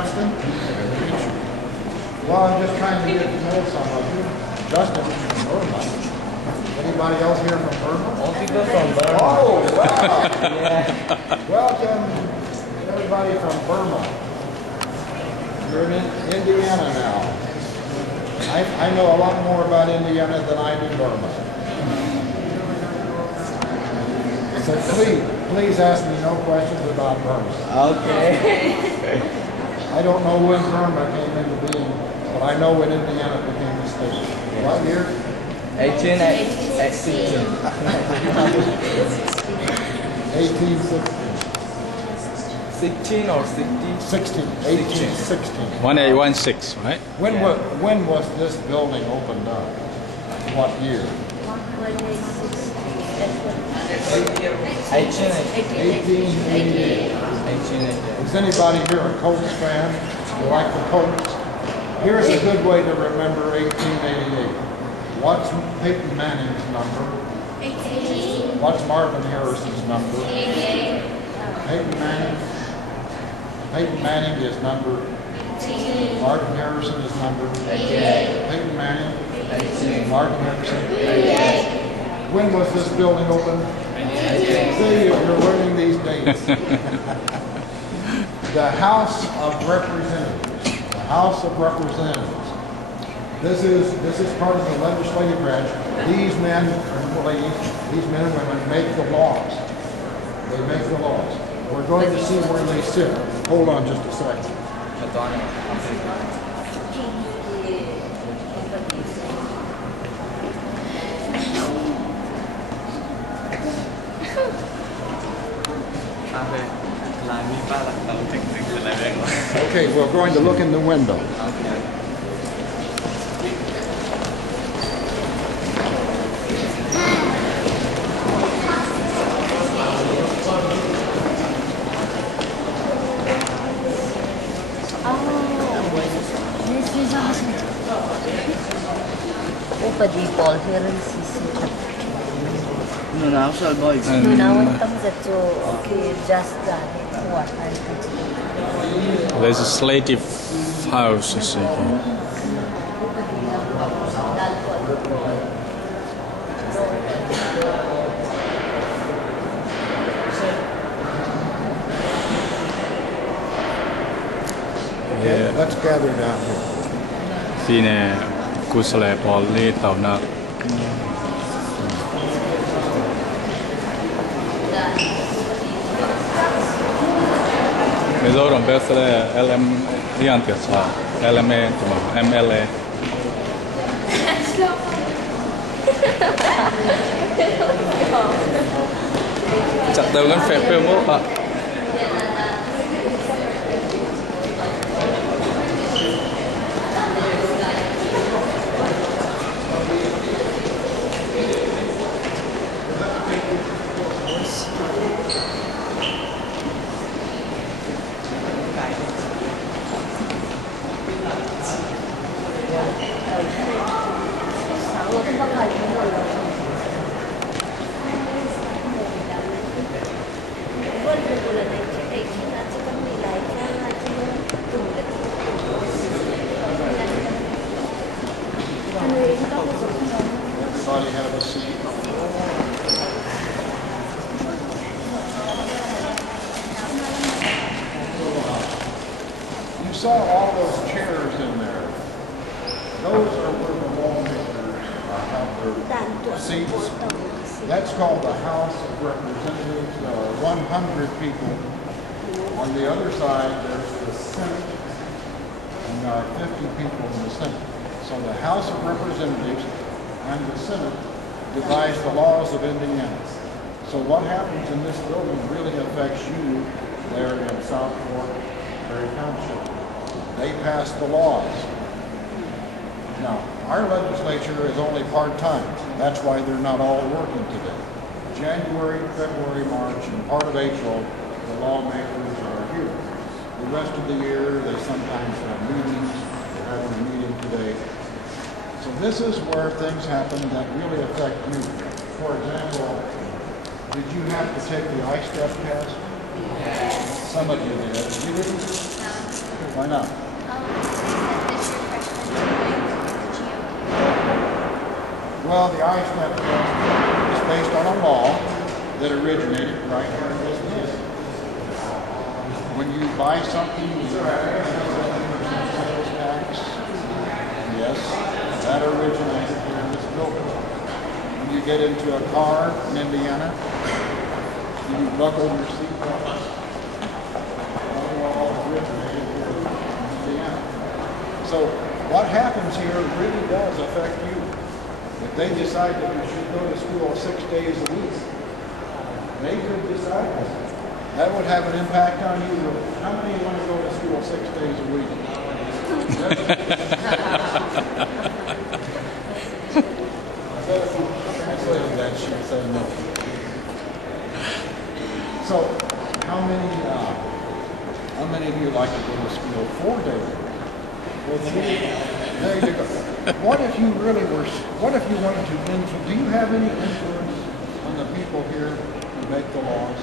Justin? Well, I'm just trying to get to know some of you. Justin from Burma. Anybody else here from Burma? All people from Burma. Oh, wow. Yeah. Welcome, everybody from Burma. You're in Indiana now. I know a lot more about Indiana than I do Burma. So please ask me no questions about Burma. Okay. I don't know when Burma came into being, but I know when Indiana became a state. What year? 1816. 1816. 16 or 60? 16. 1816. 1816, right? When was this building opened up? What year? 1888. Is anybody here a Colts fan? You like the Colts? Here's a good way to remember 1888. What's Peyton Manning's number? 18. What's Marvin Harrison's number? 88. Peyton Manning is number 18. Marvin Harrison is number 88. Peyton Manning, 18. Marvin Harrison. 88. When was this building opened? 18. See, you're learning these dates. The House of Representatives. The House of Representatives. This is part of the legislative branch. These men and ladies, these men and women make the laws. They make the laws. We're going to see where they sit. Hold on just a second. Okay, we're going to look in the window. Opa di Paul here in Sisi. No, now shall boys. No, now I'm okay, just that. What? Legislative House, I see. Okay, let's gather down here. Thì nè, cô sẽ lại bỏ lê tàu nợ. Bây giờ đồng bếp sẽ là LM riêng tiệt sao, LMA, MLA. Chặt đầu ngân phép phê mốt ạ. Everybody have a seat. You saw all those chairs in there. Those are where the lawmakers have their seats. That's called the House of Representatives. There are 100 people. On the other side, there's the Senate, and there are 50 people in the Senate. So the House of Representatives and the Senate devise the laws of Indiana. So what happens in this building really affects you there in South Fork, Perry Township. They pass the laws. Now, our legislature is only part-time. That's why they're not all working today. January, February, March, and part of April, the lawmakers are here. The rest of the year, they sometimes have meetings. They're having a meeting today. So this is where things happen that really affect you. For example, did you have to take the I-step test? Yes. Some of you did. You didn't? Why not? Well, the ICE method is based on a law that originated right here in this state. When you buy something, you have sales tax. Yes, that originated here in this building. When you get into a car in Indiana, you buckle your seatbelt. That law originated here in Indiana. So what happens here really does affect you. If they decide that you should go to school 6 days a week, they could decide that. That would have an impact on you. How many want to go to school 6 days a week? I said that she said no. So, how many of you like to go to school 4 days a week? Well, there you go. What if you really were? What if you wanted to influence? Do you have any influence on the people here who make the laws?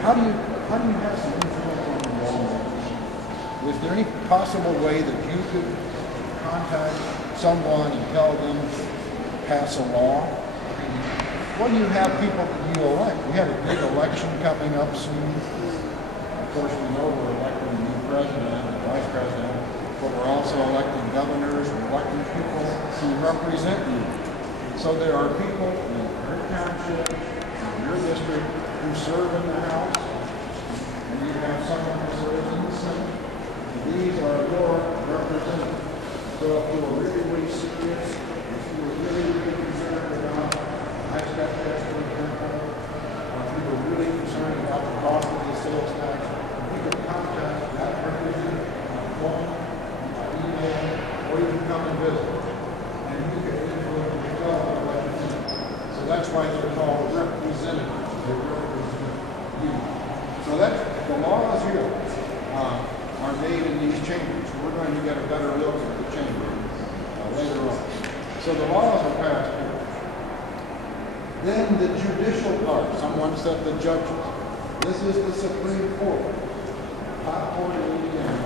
How do you have some influence on the lawmakers? Is there any possible way that you could contact someone and tell them to pass a law? Well, you have people that you elect. We have a big election coming up soon. Of course, we know we're electing a new president and vice president. But we're also electing governors, we're electing people who represent you. So there are people in your township, in your district, who serve in the House, and you have someone who serves in the Senate. And these are your representatives. So if you were really, really serious, if you were really, really concerned about high-step test, for example, or if you were really concerned about the cost of the sales tax, you could contact that representative on the phone, or you can come and visit, and you can influence and tell them what you think. So that's why they're called representatives. They represent you. So that's the laws here are made in these chambers. We're going to get a better look at the chamber later on. So the laws are passed here. Then the judicial part. Someone said the judges. This is the Supreme Court. Top court in Indiana.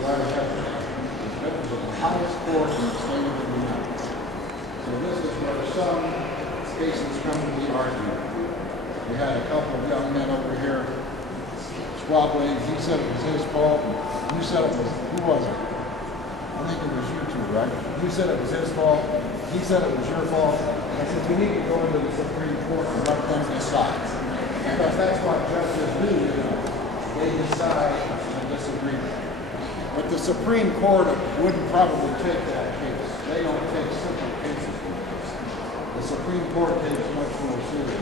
Where I have the highest court in the state of Indiana. So this is where some cases come to be argued. We had a couple of young men over here squabbling. He said it was his fault. You said it was, who was it? I think it was you two, right? You said it was his fault. He said it was your fault. I said, we need to go into the Supreme Court and let them decide. Because that's what judges do. They decide a disagreement. But the Supreme Court wouldn't probably take that case. They don't take simple cases. The Supreme Court takes much more serious